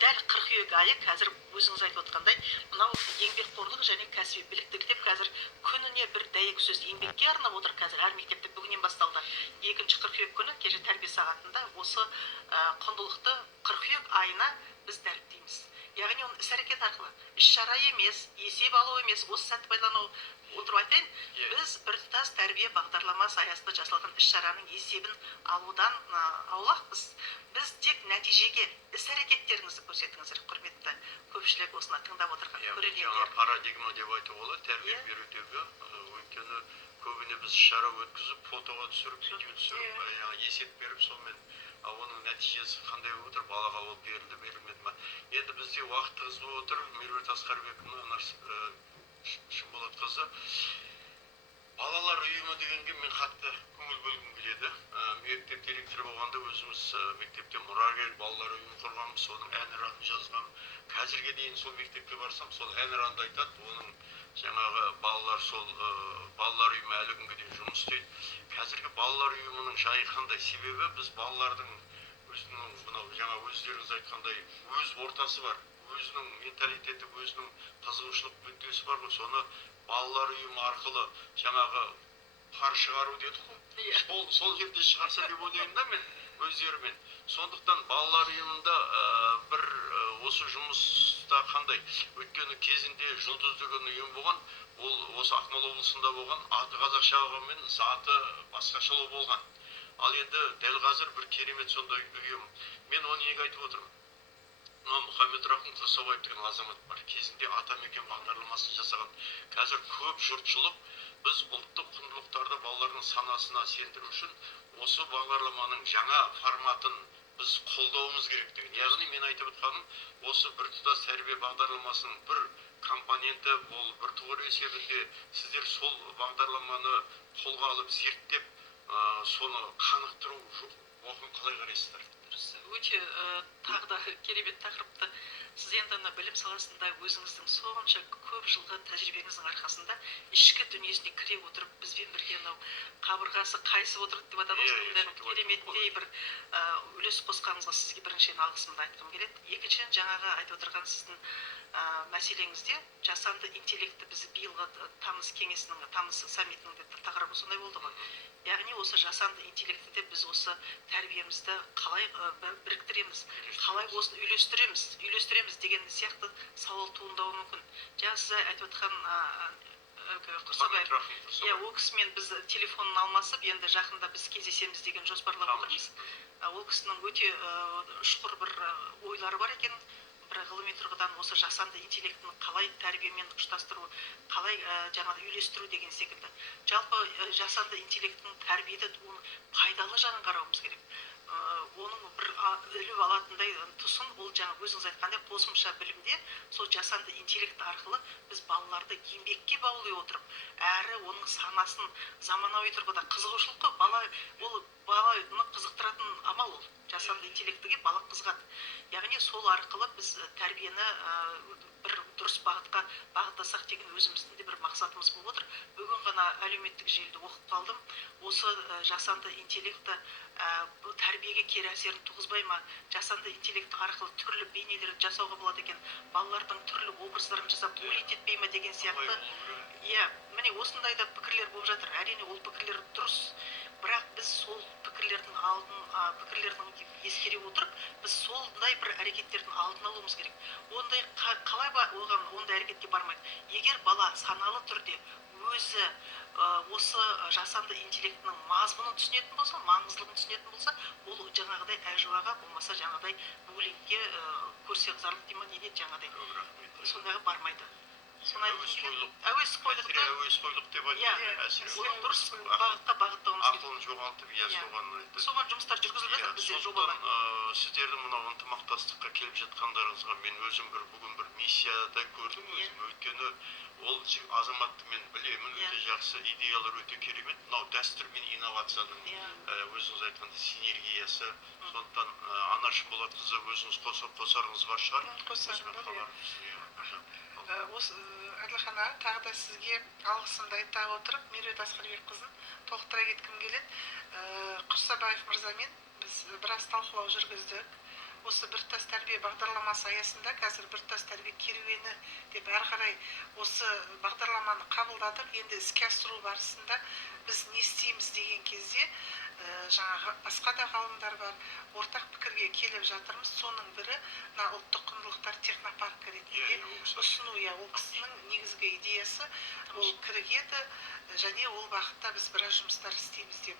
дәл қыркүйек айы қазір өзіңіз айтып отқандай мынау еңбекқорлық және кәсіби біліктілік деп қазір күніне бір дәйек сөз еңбекке арнап отыр қазір әр мектепте бүгіннен басталды. 2 қыркүйек күні кеше тәрбие сағатында осы құндылықты қыркүйек айына біз дәріптейміз. Яғни оны іс-әрекет арқылы, іс-шара емес, есеп алу емес, осы сәтті пайдалану отырып айтайын, біз біртұтас тәрбие бағдарламасы аясында жасалған іс-шараның есебін алудан аулақпыз. Біз тек нәтижеге, іс-әрекеттеріңізді көрсетіңіздер, құрметті көпшілік осыны тыңдап отырған көрермендер. Жаңа парадигма деп айтуға болады тәрбие берудегі, өйткені көбіне біз іс-шара өткізіп, фотоға түсіріп, видео түсіріп, есеп беріп, сонымен оның нәтижесі қандай болып отыр, балаға ол берілді, берілмеді ма. Енді бізде уақытымыз болып отыр, Меруерт Асқарбекова, Шымболатқызы. Балалар ұйымы дегенге мен қатты көңіл бөлгім келеді. Мектеп директоры болғанда өзіміз мектепте мұрагер балалар ұйымын құрғанбыз, соның әнұранын жазғам. Қазірге дейін сол мектепке барсам, сол әнұранды айтады, оның жаңағы балалар ұйымы әлі күнге дейін жұмыс істейді. Қазіргі балалар ұйымының жайы қандай? Себебі біз балалардың өзінің мынау жаңа өздеріңіз айтқандай өз ортасы бар, өзінің менталитеті, өзінің қызығушылық мүддесі бар ғой, соны балалар ұйымы арқылы жаңағы пар шығару деді ғой. Сол жерде шығарса деп ойлаймын да мен өздерімен. Сондықтан балалар ұйымында бір осы жұмыста қандай? Өйткені кезінде Жұлдыз деген ұйым болған, ол осы Ақмола облысында болған, аты қазақшалығымен заты басқашалау болған. Ал енді дәл қазір бір керемет сондай ұйым. Мен оны неге айтып отырмын? Мұхаммед Рахым Құрсабаев деген азамат бар. Кезінде Атамекен бағдарламасын жасаған. Қазір көп жұртшылық біз ұлттық құндылықтарды балалардың санасына сендіру үшін осы бағдарламаның жаңа форматын біз қолдауымыз керек деген. Яғни мен айтып отқаным, осы біртұтас тәрбие бағдарламасының бір компоненті ол бір тұғыр есебінде сіздер сол бағдарламаны қолға алып зерттеп, соны қанықтыру оған қалай қарайсыздар? Өте тағы да керемет тақырыпты. Сіз енді білім саласында өзіңіздің сонша көп жылғы тәжірибеңіздің арқасында ішкі дүниесіне кіре отырып, бізбен бірге қабырғасы қайысып отырды деп атады ғой, кереметтей бір үлес қосқаныңызға сізге біріншіден алғысымды айтқым келеді. Екіншіден жаңағы айтып отырған сіздің мәселеңізде жасанды интеллекті біз биылғы тамыз кеңесінің, тамыз саммитінің тақырыбы сондай болды ғой. Яғни осы жасанды интеллектіде біз осы тәрбиемізді қалай біріктіреміз, қалай осыны үйлестіреміз деген сияқты сауал туындауы мүмкін. Жаңа сіз айтып отқан Құрсабаев, ол кісімен біз телефонын алмасып, енді жақында біз кездесеміз деген жоспарлап отырмыз. Ол кісінің өте ұшқыр бір ойлары бар екен. Бір ғылыми тұрғыдан осы жасанды интеллектіні қалай тәрбиемен ұштастыру, қалай жаңағы үйлестіру деген секілді. Жалпы жасанды интеллектінің тәрбиеде пайдалы жағын қарауымыз керек. Оның бір іліп алатындай тұсын, ол жаңа өзіңіз айтқандай қосымша білімде, сол жасанды интеллект арқылы біз балаларды еңбекке баулай отырып, әрі оның санасын заманауи тұрғыда қызығушылық қой, баланы қызықтыратын амал ол. Жасанды интеллектіге бала қызығады. Яғни сол арқылы біз тәрбиені бір дұрыс бағытқа бағыттасақ деген өзіміздің де бір мақсатымыз болып отыр. Бүгін ғана әлеуметтік желіде оқып қалдым. Осы жасанды интеллекті тәрбиеге кері әсерін туғызбай ма? Жасанды интеллект арқылы түрлі бейнелер жасауға болады екен. Балалардың түрлі образдарын жасап өлет етпей ме деген сияқты. Міне осындай да пікірлер болып жатыр. Әрине ол пікірлер дұрыс. Бірақ біз сол пікірлердің ескере отырып, біз солдай бір әрекеттердің алдын алуымыз керек. Ондай қалай оған ондай әрекетке бармайды. Егер бала саналы түрде өзі осы жасанды интеллектінің мазмұнын түсінетін болса, маңыздылығын түсінетін болса, ол жаңағыдай әжуаға болмаса жаңағыдай буллингке көрсетқызарлық дейма не дейді жаңағыдай. Сондайға бармайды. Әуесқойлық деп айтады. Оның дұрыс бағытқа бағыттауымыз керек. Ақылын жоғалтып, соған жұмыстар жүргізіліп жатыр бізде жобалар. Сіздердің мынау ынтымақтастыққа келіп жатқандарыңызға мен өзім бүгін бір миссияда көрдім өзім. Өйткені ол азаматты мен білемін, өте жақсы идеялар өте керемет. Мынау дәстүр мен инновацияның өзіңіз айтқандай синергиясы. Сондықтан Анар Шымболатқызы өзіңіз қосарыңыз бар шығар. Осы Әділхана тағы да сізге алғысымды айта отырып, Меруерт Асқарбекқызын толықтыра кеткім келеді. Құрсабаев мырзамен біз біраз талқылау жүргіздік. осы біртұтас тәрбие бағдарламасы аясында қазір біртұтас тәрбие керуені деп әрі қарай осы бағдарламаны қабылдадық. Енді іске асыру барысында біз не істейміз деген кезде жаңағы басқа да ғалымдар бар, ортақ пікірге келіп жатырмыз. Соның бірі мына ұлттық құндылықтар технопаркі ретінде ұсыну. Ол кісінің негізгі идеясы ол кірігеді және ол бағытта біз біраз жұмыстар істейміз деп ойлаймын.